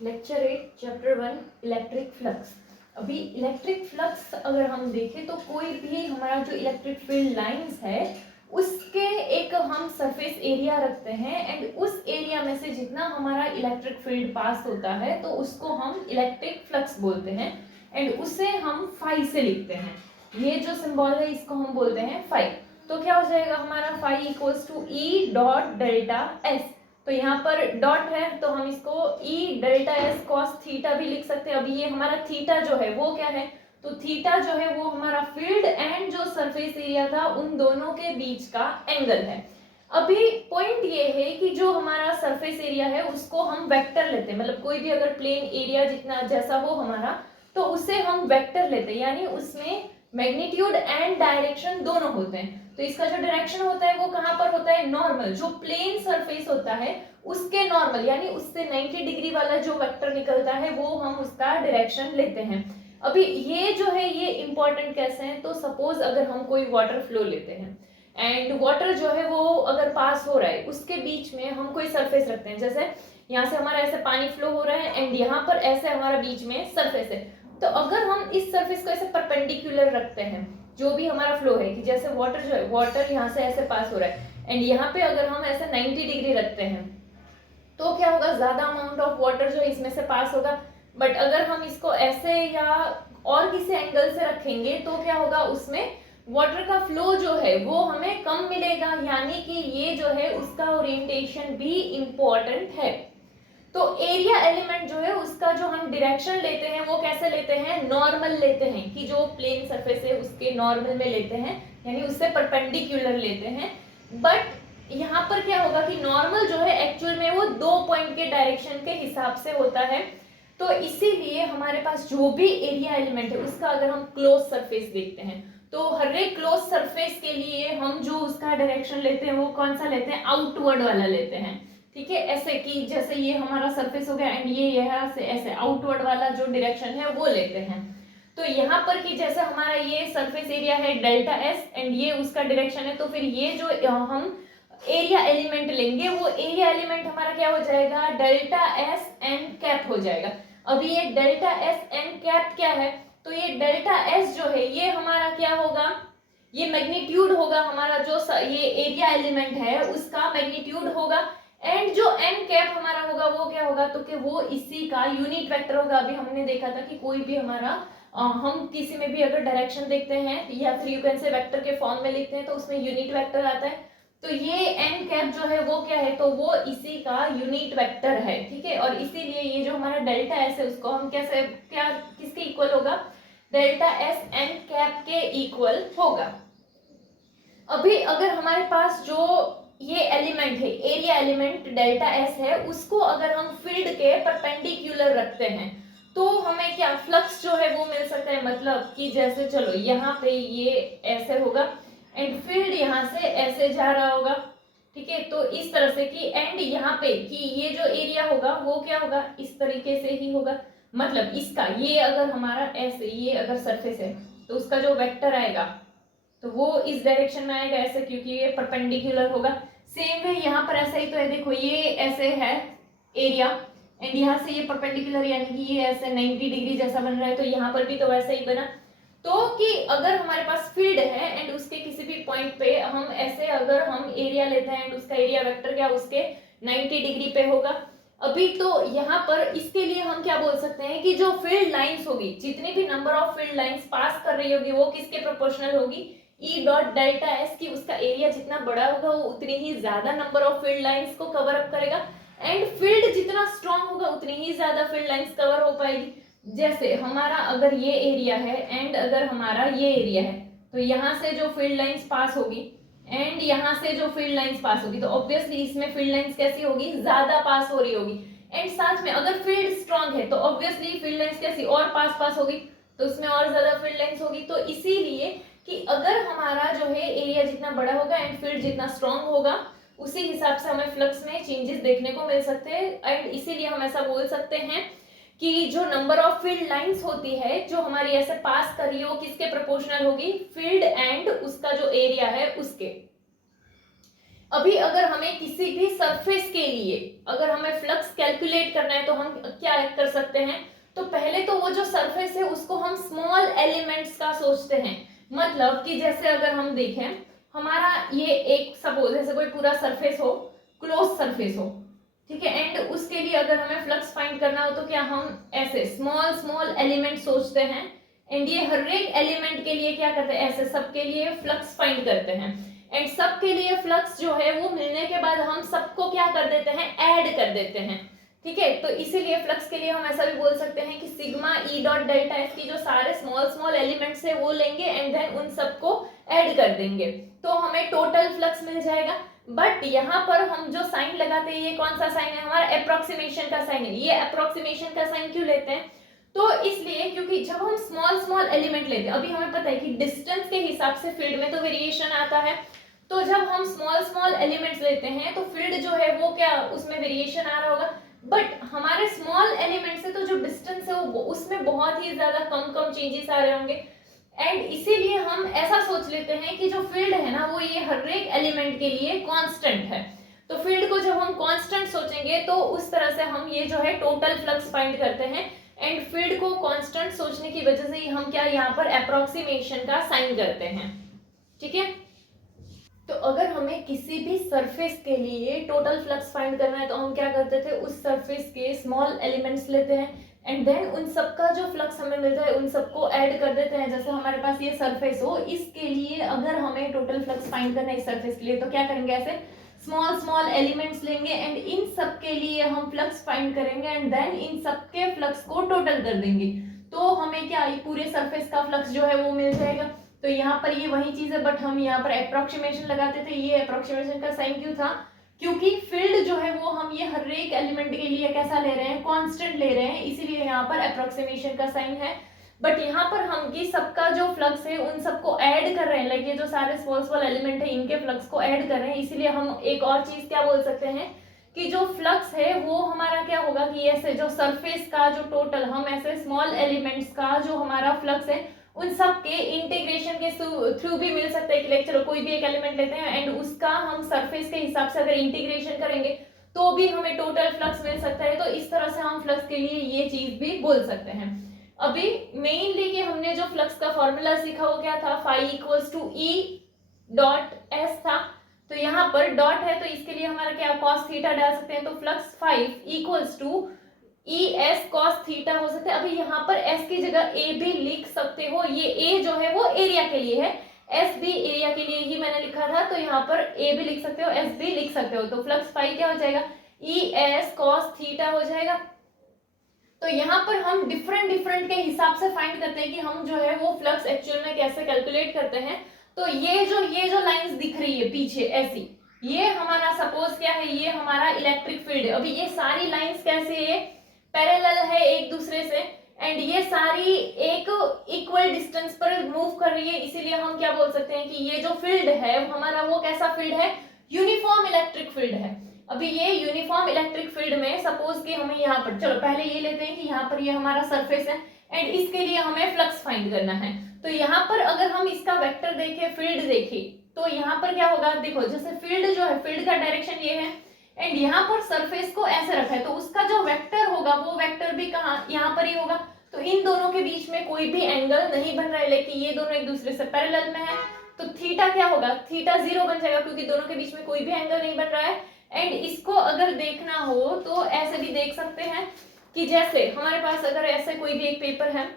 Lecture 8 chapter 1 electric flux. अभी electric flux अगर हम देखें तो कोई भी हमारा जो इलेक्ट्रिक फील्ड लाइंस है उसके एक हम सरफेस एरिया रखते हैं एंड उस एरिया में से जितना हमारा इलेक्ट्रिक फील्ड पास होता है तो उसको हम इलेक्ट्रिक फ्लक्स बोलते हैं एंड उसे हम फाई से लिखते हैं। ये जो सिंबल है इसको हम बोलते हैं फाई। तो क्या हो जाएगा हमारा phi equals to E dot delta S. तो यहाँ पर डॉट है तो हम इसको E delta S cos theta भी लिख सकते हैं। अभी ये हमारा थीटा जो है वो क्या है, तो थीटा जो है वो हमारा फील्ड एंड जो सरफेस एरिया था उन दोनों के बीच का एंगल है। अभी पॉइंट ये है कि जो हमारा सरफेस एरिया है उसको हम वेक्टर लेते हैं, मतलब कोई भी अगर प्लेन एरिया जितना जैसा हो हमारा तो उसे हम वेक्टर लेते हैं, यानी उसमें मैग्नीट्यूड एंड डायरेक्शन दोनों होते हैं। तो इसका जो डायरेक्शन होता है वो कहाँ पर होता है, नॉर्मल जो प्लेन सरफेस होता है उसके नॉर्मल यानी उससे 90 डिग्री वाला जो वेक्टर निकलता है वो हम उसका डायरेक्शन लेते हैं। अभी ये जो है ये इंपॉर्टेंट कैसे है, तो सपोज अगर हम कोई वाटर फ्लो लेते हैं एंड वाटर जो है वो अगर पास हो रहा है उसके बीच में हम कोई सरफेस रखते हैं, जैसे यहाँ से हमारा ऐसे पानी फ्लो हो रहा है एंड यहाँ पर ऐसे हमारा बीच में सरफेस है। तो अगर हम इस सरफेस को ऐसे परपेंडिकुलर रखते हैं जो भी हमारा फ्लो है, कि जैसे वाटर जो है वाटर यहाँ से ऐसे पास हो रहा है एंड यहाँ पे अगर हम ऐसे 90 डिग्री रखते हैं तो क्या होगा, ज्यादा अमाउंट ऑफ वाटर जो है इसमें से पास होगा। बट अगर हम इसको ऐसे या और किसी एंगल से रखेंगे तो क्या होगा, उसमें वाटर का फ्लो जो है वो हमें कम मिलेगा, यानी कि ये जो है उसका ओरिएंटेशन भी इंपॉर्टेंट है। तो एरिया एलिमेंट जो है उसका जो हम डायरेक्शन लेते हैं वो कैसे लेते हैं, नॉर्मल लेते हैं, कि जो प्लेन सरफेस है उसके नॉर्मल में लेते हैं यानी उससे परपेंडिकुलर लेते हैं। बट यहाँ पर क्या होगा कि नॉर्मल जो है एक्चुअल में वो 2 पॉइंट के डायरेक्शन के हिसाब से होता है। तो इसीलिए हमारे पास जो भी एरिया एलिमेंट है उसका अगर हम क्लोज सरफेस देखते हैं तो हर एक क्लोज सरफेस के लिए हम जो उसका डायरेक्शन लेते हैं वो कौन सा लेते हैं, आउटवर्ड वाला लेते हैं। ठीक है, ऐसे कि जैसे ये हमारा सरफेस हो गया एंड ये यहाँ से ऐसे आउटवर्ड वाला जो डायरेक्शन है वो लेते हैं। तो यहाँ पर कि जैसे हमारा ये सरफेस एरिया है डेल्टा एस एंड ये उसका डायरेक्शन है, तो फिर ये जो हम एरिया एलिमेंट लेंगे वो एरिया एलिमेंट हमारा क्या हो जाएगा, डेल्टा एस एन कैप हो जाएगा। अभी ये डेल्टा एस एन कैप क्या है, तो ये डेल्टा एस जो है ये हमारा क्या होगा, ये मैग्नीट्यूड होगा हमारा, जो ये एरिया एलिमेंट है उसका मैग्नीट्यूड होगा एंड जो एन कैप हमारा होगा वो क्या होगा, तो कि वो इसी का यूनिट वेक्टर होगा। अभी हमने देखा था कि कोई भी हमारा हम किसी में भी अगर डायरेक्शन देखते हैं या फिर यू कैन से वेक्टर के फॉर्म में लिखते हैं तो उसमें यूनिट वेक्टर आता है। तो ये एन कैप जो है वो क्या है, तो वो इसी का यूनिट वेक्टर है। ठीक है, और इसीलिए ये जो हमारा डेल्टा एस है उसको हम कैसे क्या किसके इक्वल होगा, डेल्टा एस एन कैप के इक्वल होगा। अभी अगर हमारे पास जो ये एलिमेंट है एरिया एलिमेंट डेल्टा एस है उसको अगर हम फील्ड के परपेंडिकुलर रखते हैं तो हमें क्या फ्लक्स जो है वो मिल सकता है। मतलब कि जैसे चलो यहाँ पे ये ऐसे होगा एंड फील्ड यहाँ से ऐसे जा रहा होगा। ठीक है, तो इस तरह से कि एंड यहाँ पे कि ये जो एरिया होगा वो क्या होगा, इस तरीके से ही होगा। मतलब इसका ये अगर हमारा ऐसे ये अगर सरफेस है तो उसका जो वेक्टर आएगा तो वो इस डायरेक्शन में आएगा ऐसे, क्योंकि ये परपेंडिकुलर होगा। सेम वे यहाँ पर ऐसा ही तो है, देखो ये ऐसे है एरिया एंड यहाँ से ये परपेंडिकुलर यानी कि ये ऐसे 90 डिग्री जैसा बन रहा है, तो यहाँ पर भी तो वैसा ही बना। तो कि अगर हमारे पास फील्ड है एंड उसके किसी भी पॉइंट पे हम ऐसे अगर हम एरिया लेते हैं एंड उसका एरिया वेक्टर क्या उसके 90 डिग्री पे होगा। अभी तो यहाँ पर इसके लिए हम क्या बोल सकते हैं कि जो फील्ड लाइंस होगी, जितनी भी number of field lines pass कर रही होगी वो किसके प्रोपोर्शनल होगी, ई डॉट डेल्टा एस की। उसका एरिया जितना बड़ा होगा वो उतनी ही ज्यादा नंबर ऑफ फील्ड लाइंस को कवर अप करेगा एंड फील्ड जितना स्ट्रांग होगा उतनी ही ज्यादा फील्ड लाइंस कवर हो पाएगी। जैसे हमारा अगर ये एरिया है एंड अगर हमारा ये एरिया है तो यहाँ से जो फील्ड लाइंस पास होगी एंड यहाँ से जो फील्ड लाइंस पास होगी तो ऑब्वियसली इसमें फील्ड लाइंस कैसी होगी, ज्यादा पास हो रही होगी। एंड साथ में अगर फील्ड स्ट्रांग है तो ऑब्वियसली फील्ड लाइंस कैसी और पास पास होगी, तो उसमें और ज्यादा फील्ड लाइंस होगी। तो इसीलिए कि अगर हमारा जो है एरिया जितना बड़ा होगा एंड फील्ड जितना स्ट्रांग होगा उसी हिसाब से हमें फ्लक्स में चेंजेस देखने को मिल सकते हैं। एंड इसीलिए हम ऐसा बोल सकते हैं कि जो नंबर ऑफ फील्ड लाइंस होती है जो हमारी ऐसे पास कर रही है वो किसके प्रोपोर्शनल होगी, फील्ड एंड उसका जो एरिया है उसके। अभी अगर हमें किसी भी सरफेस के लिए अगर हमें फ्लक्स कैलकुलेट करना है तो हम क्या कर सकते हैं, तो पहले तो वो जो सरफेस है उसको हम स्मॉल एलिमेंट्स का सोचते हैं। मतलब कि जैसे अगर हम देखें हमारा ये एक सपोज ऐसे कोई पूरा सरफेस हो, क्लोज सरफेस हो, ठीक है, एंड उसके लिए अगर हमें फ्लक्स फाइंड करना हो तो क्या हम ऐसे स्मॉल स्मॉल एलिमेंट सोचते हैं, एंड ये हर एक एलिमेंट के लिए क्या करते हैं, ऐसे सबके लिए फ्लक्स फाइंड करते हैं, एंड सबके लिए फ्लक्स जो है वो मिलने के बाद हम सबको क्या कर देते हैं, ऐड कर देते हैं, ठीक है। तो इसीलिए फ्लक्स के लिए हम ऐसा भी बोल सकते हैं कि सिग्मा ई डॉट डेल्टा एफ की जो सारे स्मॉल स्मॉल एलिमेंट्स है वो लेंगे एंड देन उन सबको ऐड कर देंगे तो हमें टोटल फ्लक्स मिल जाएगा। बट यहाँ पर हम जो साइन लगाते हैं ये कौन सा साइन है, हमारा अप्रोक्सीमेशन का साइन है। ये अप्रोक्सीमेशन का साइन क्यों लेते हैं, तो इसलिए क्योंकि जब हम स्मॉल स्मॉल एलिमेंट लेते हैं, अभी हमें पता है कि डिस्टेंस के हिसाब से फील्ड में तो वेरिएशन आता है, तो जब हम स्मॉल स्मॉल एलिमेंट्स लेते हैं तो फील्ड जो है वो क्या उसमें वेरिएशन आ रहा होगा। बट हमारे स्मॉल एलिमेंट से तो जो डिस्टेंस है वो उसमें बहुत ही ज्यादा कम कम चेंजेस आ रहे होंगे, एंड इसीलिए हम ऐसा सोच लेते हैं कि जो फील्ड है ना वो ये हर एक एलिमेंट के लिए कांस्टेंट है। तो फील्ड को जब हम कांस्टेंट सोचेंगे तो उस तरह से हम ये जो है टोटल फ्लक्स फाइंड करते हैं, एंड फील्ड को कांस्टेंट सोचने की वजह से ही हम क्या यहाँ पर अप्रोक्सीमेशन का साइन करते हैं, ठीक है। तो अगर हमें किसी भी सरफेस के लिए टोटल फ्लक्स फाइंड करना है तो हम क्या करते थे, उस सरफेस के स्मॉल एलिमेंट्स लेते हैं एंड देन उन सबका जो फ्लक्स हमें मिलता है उन सबको ऐड कर देते हैं। जैसे हमारे पास ये सरफेस हो, इसके लिए अगर हमें टोटल फ्लक्स फाइंड करना है इस सरफेस के लिए तो क्या करेंगे, ऐसे स्मॉल स्मॉल एलिमेंट्स लेंगे एंड इन सब के लिए हम फ्लक्स फाइंड करेंगे एंड देन इन सबके फ्लक्स को टोटल कर देंगे तो हमें क्या ये पूरे सरफेस का फ्लक्स जो है वो मिल जाएगा। तो यहाँ पर ये वही चीज है, बट हम यहाँ पर अप्रोक्सीमेशन लगाते थे। ये अप्रोक्सीमेशन का साइन क्यों था, क्योंकि फील्ड जो है वो हम ये हर एक एलिमेंट के लिए कैसा ले रहे हैं, कांस्टेंट ले रहे हैं, इसीलिए यहाँ पर अप्रोक्सीमेशन का साइन है। बट यहाँ पर हम की सबका जो फ्लक्स है उन सबको ऐड कर रहे हैं, लाइक ये जो सारे स्मॉल स्मॉल एलिमेंट है इनके फ्लक्स को ऐड कर रहे हैं, इसीलिए हम एक और चीज क्या बोल सकते हैं कि जो फ्लक्स है वो हमारा क्या होगा कि ऐसे जो सरफेस का जो टोटल हम ऐसे स्मॉल एलिमेंट्स का जो हमारा फ्लक्स है उन सब के इंटीग्रेशन के थ्रू भी मिल सकता है कि लाइक चलो कोई भी एक एलिमेंट लेते हैं एंड उसका हम सरफेस के हिसाब से अगर इंटीग्रेशन करेंगे तो भी हमें टोटल फ्लक्स मिल सकता है। तो इस तरह से हम फ्लक्स के लिए ये चीज भी बोल सकते हैं। अभी मेनली कि हमने जो फ्लक्स का फॉर्मूला सीखा वो क्या था, phi equals to E dot S था। तो यहाँ पर डॉट है तो इसके लिए हमारा क्या कॉस थीटा डाल सकते हैं, तो flux 5 equals to E S cos theta हो सकता है। अभी यहाँ पर एस की जगह ए भी लिख सकते हो, ये ए जो है वो एरिया के लिए है, एस भी एरिया के लिए ही मैंने लिखा था, तो यहाँ पर ए भी लिख सकते हो एस भी लिख सकते हो। तो फ्लक्स 5 क्या हो जाएगा, ई एस कॉस थीटा हो जाएगा। तो यहाँ पर हम डिफरेंट डिफरेंट के हिसाब से फाइंड करते हैं कि हम जो है वो फ्लक्स एक्चुअल में कैसे कैलकुलेट करते हैं। तो ये जो लाइंस दिख रही है पीछे ऐसी, ये हमारा सपोज क्या है, ये हमारा इलेक्ट्रिक फील्ड है। अभी ये सारी लाइंस कैसे है, पैरेलल है एक दूसरे से, एंड ये सारी एक इक्वल डिस्टेंस पर मूव कर रही है, इसीलिए हम क्या बोल सकते हैं कि ये जो फील्ड है हमारा वो कैसा फील्ड है, यूनिफॉर्म इलेक्ट्रिक फील्ड है। अभी ये यूनिफॉर्म इलेक्ट्रिक फील्ड में सपोज कि हमें यहाँ पर, चलो पहले ये लेते हैं कि यहाँ पर ये हमारा सरफेस है एंड इसके लिए हमें फ्लक्स फाइंड करना है। तो यहाँ पर अगर हम इसका वेक्टर देखें, फील्ड देखें, तो यहाँ पर क्या होगा, देखो जैसे फील्ड जो है, फील्ड का डायरेक्शन ये है एंड यहाँ पर सरफेस को ऐसे रखा है, तो उसका जो वेक्टर होगा वो वेक्टर भी कहाँ, यहाँ पर ही होगा। तो इन दोनों के बीच में कोई भी एंगल नहीं बन रहा है, लेकिन ये दोनों एक दूसरे से पैरेलल में है, तो थीटा क्या होगा, थीटा 0 बन जाएगा क्योंकि दोनों के बीच में कोई भी एंगल नहीं बन रहा है। एंड इसको अगर देखना हो तो ऐसे भी देख सकते हैं कि जैसे हमारे पास अगर ऐसे कोई भी एक पेपर है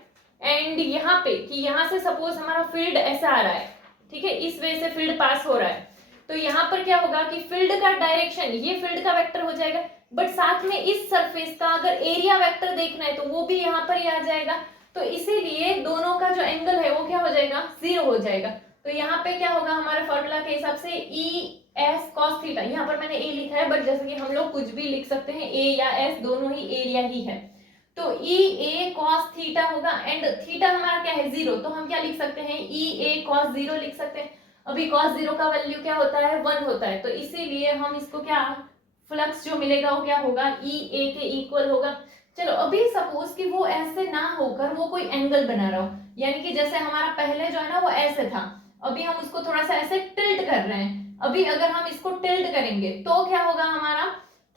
एंड यहाँ पे कि यहाँ से सपोज हमारा फील्ड ऐसा आ रहा है, ठीक है, इस वे से फील्ड पास हो रहा है, तो यहाँ पर क्या होगा कि फील्ड का डायरेक्शन ये फील्ड का वेक्टर हो जाएगा, बट साथ में इस सरफेस का अगर एरिया वेक्टर देखना है तो वो भी यहाँ पर ही आ जाएगा। तो इसीलिए दोनों का जो एंगल है वो क्या हो जाएगा, 0 हो जाएगा। तो यहाँ पे क्या होगा, हमारे फॉर्मूला के हिसाब से ई एस कॉस थीटा, यहाँ पर मैंने ए लिखा है बट जैसे कि हम लोग कुछ भी लिख सकते हैं, ए या एस दोनों ही एरिया ही है, तो ई ए कॉस थीटा होगा एंड थीटा हमारा क्या है 0, तो हम क्या लिख सकते हैं, ई ए कॉस 0 लिख सकते हैं। अभी cos 0 का वैल्यू क्या होता है, 1 होता है, तो इसीलिए हम इसको क्या, फ्लक्स जो मिलेगा वो क्या होगा, ई ए के इक्वल होगा। चलो अभी सपोज कि वो ऐसे ना होकर वो कोई एंगल बना रहा हो, यानी कि जैसे हमारा पहले जो है ना वो ऐसे था, अभी हम उसको थोड़ा सा ऐसे टिल्ट कर रहे हैं। अभी अगर हम इसको टिल्ट करेंगे तो क्या होगा हमारा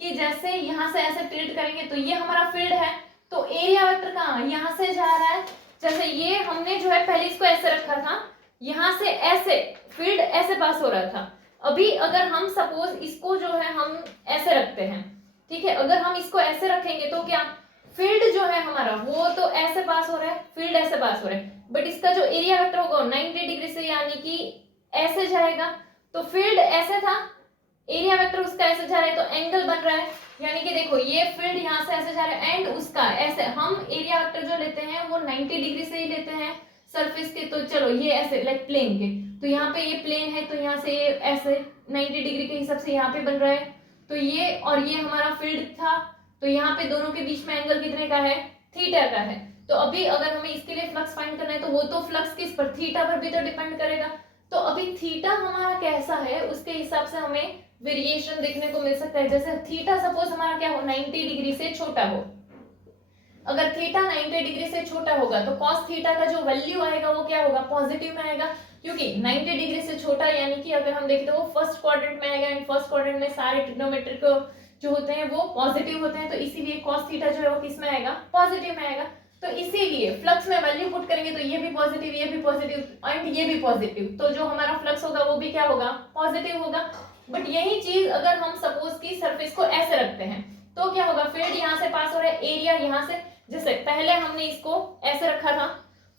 कि जैसे यहाँ से ऐसे टिल्ट करेंगे तो ये हमारा फील्ड है, तो एरिया वेक्टर कहाँ यहाँ से जा रहा है। जैसे ये हमने जो है पहले इसको ऐसे रखा था, यहाँ से ऐसे फील्ड ऐसे पास हो रहा था। अभी अगर हम सपोज इसको जो है हम ऐसे रखते हैं, ठीक है, अगर हम इसको ऐसे रखेंगे तो क्या फील्ड जो है हमारा वो तो ऐसे पास हो रहा है, फील्ड ऐसे पास हो रहा है, बट इसका जो एरिया वेक्टर होगा 90 डिग्री से यानी कि ऐसे जाएगा। तो फील्ड ऐसे था, एरिया वेक्टर उसका ऐसे जा रहा है, तो एंगल बन रहा है, यानी कि देखो ये फील्ड यहाँ से ऐसे जा रहा है एंड उसका ऐसे, हम एरिया वेक्टर जो लेते हैं वो 90 डिग्री से ही लेते हैं सरफेस के। तो चलो ये ऐसे लाइक प्लेन के, तो यहाँ पे ये प्लेन है तो यहाँ से ये ऐसे 90 डिग्री के हिसाब से यहाँ पे बन रहा है। तो ये और ये हमारा फील्ड था, तो यहाँ पे दोनों के बीच में एंगल कितने का है, थीटा का है। तो अभी अगर हमें इसके लिए फ्लक्स फाइंड करना है तो वो तो फ्लक्स किस पर, थीटा पर भी तो डिपेंड करेगा। तो अभी थीटा हमारा कैसा है उसके हिसाब से हमें वेरिएशन देखने को मिल सकता है। जैसे थीटा सपोज हमारा क्या हो 90 डिग्री से छोटा हो, अगर थीटा 90 डिग्री से छोटा होगा तो cos थीटा का जो वैल्यू आएगा वो क्या होगा, पॉजिटिव में आएगा, क्योंकि 90 डिग्री से छोटा यानी कि अगर हम देखें तो वो फर्स्ट क्वाड्रेंट में आएगा, एंड फर्स्ट क्वाड्रेंट में सारे ट्रिग्नोमेट्रिक जो होते हैं वो पॉजिटिव होते हैं, तो इसीलिए cos थीटा जो है वो किस में आएगा, पॉजिटिव में आएगा। तो इसीलिए फ्लक्स में वैल्यू पुट करेंगे तो ये भी पॉजिटिव, ये भी पॉजिटिव एंड ये भी पॉजिटिव, तो जो हमारा फ्लक्स होगा वो भी क्या होगा, पॉजिटिव होगा। बट यही चीज अगर हम सपोज की सरफेस को ऐसे रखते हैं तो क्या होगा, फील्ड यहाँ से पास हो रहा है, एरिया यहाँ से, जैसे पहले हमने इसको ऐसे रखा था,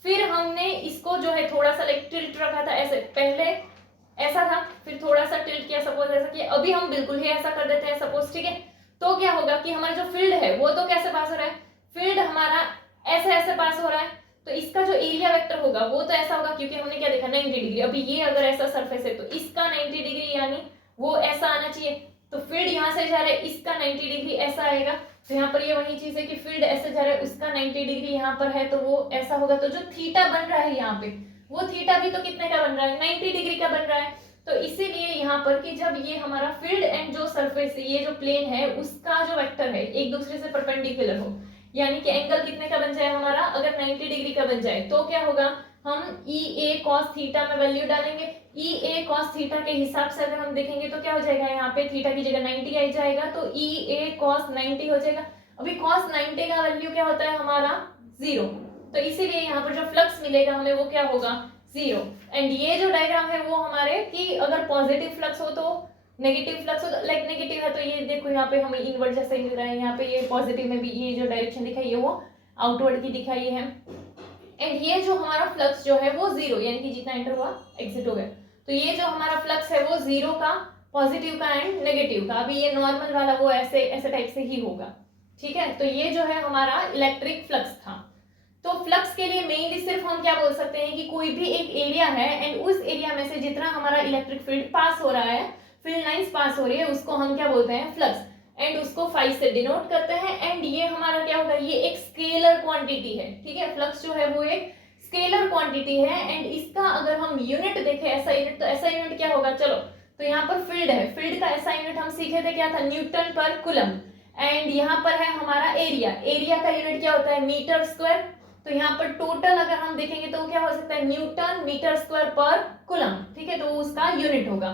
फिर हमने इसको जो है थोड़ा सा लाइक टिल्ट रखा था ऐसे, पहले ऐसा था फिर थोड़ा सा टिल्ट किया, सपोज ऐसा किया, अभी हम बिल्कुल ही ऐसा कर देते हैं सपोज, ठीक है। तो क्या होगा कि हमारा जो फील्ड है वो तो कैसे पास हो रहा है, फील्ड हमारा ऐसे ऐसे पास हो रहा है, तो इसका जो एरिया वेक्टर होगा वो तो ऐसा होगा, क्योंकि हमने क्या देखा 90 डिग्री। अभी ये अगर ऐसा सरफेस है तो इसका 90 डिग्री यानी वो ऐसा आना चाहिए, तो फील्ड यहाँ से जा रहा है, इसका 90 डिग्री ऐसा आएगा। तो यहाँ पर ये वही चीज है कि फील्ड ऐसे जा रहा है, उसका 90 डिग्री यहाँ पर है तो वो ऐसा होगा। तो जो थीटा बन रहा है यहाँ पे वो थीटा भी तो कितने का बन रहा है, 90 डिग्री का बन रहा है। तो इसीलिए यहाँ पर कि जब ये हमारा फील्ड एंड जो सरफेस ये जो प्लेन है उसका जो वेक्टर है एक दूसरे से परपेंडिकुलर हो, यानी कि एंगल कितने का बन जाए हमारा, अगर 90 डिग्री का बन जाए तो क्या होगा, हम ई ए कॉस थीटा में वैल्यू डालेंगे, ई ए कॉस थीटा के हिसाब से अगर हम देखेंगे तो क्या हो जाएगा, यहाँ पे थीटा की जगह 90 आ जाएगा, तो ई ए कॉस 90 हो जाएगा। अभी कॉस 90 का वैल्यू क्या होता है हमारा 0, तो इसीलिए यहाँ पर जो फ्लक्स मिलेगा हमें वो क्या होगा 0। एंड ये जो डायग्राम है वो हमारे कि अगर पॉजिटिव फ्लक्स हो तो नेगेटिव फ्लक्स हो, लाइक नेगेटिव है तो ये देखो यहाँ पे हमें इनवर्ड जैसा ही मिल रहा है, यहाँ पे ये पॉजिटिव में भी ये जो डायरेक्शन दिखाई है वो आउटवर्ड की दिखाई है, एंड ये जो हमारा फ्लक्स जो है वो 0 यानी कि जितना एंटर हुआ एग्जिट हो गया। तो ये जो हमारा फ्लक्स है वो 0 का, पॉजिटिव का एंड नेगेटिव का। अभी ये नॉर्मल वाला वो ऐसे ऐसे टाइप से ही होगा, ठीक है। तो ये जो है हमारा इलेक्ट्रिक फ्लक्स था। तो फ्लक्स के लिए मेनली सिर्फ हम क्या बोल सकते हैं कि कोई भी एक एरिया है एंड उस एरिया में से जितना हमारा इलेक्ट्रिक फील्ड पास हो रहा है, फील्ड लाइंस पास हो रही है, उसको हम क्या बोलते हैं फ्लक्स, एंड उसको फाई से डिनोट करते हैं। एंड ये हमारा क्या होगा, ये एक स्केलर क्वांटिटी है, ठीक है। फ्लक्स जो है वो एक स्केलर क्वांटिटी है, एंड इसका अगर हम यूनिट देखें ऐसा यूनिट, तो ऐसा यूनिट क्या होगा, चलो तो यहाँ पर फील्ड है, फील्ड का ऐसा यूनिट हम सीखे थे क्या था, न्यूटन पर कूलम। एंड यहाँ पर है हमारा एरिया, एरिया का यूनिट क्या होता है मीटर स्क्वायर। तो यहाँ पर टोटल अगर हम देखेंगे तो क्या हो सकता है न्यूटन मीटर स्क्वायर पर कूलम, ठीक है, तो उसका यूनिट होगा।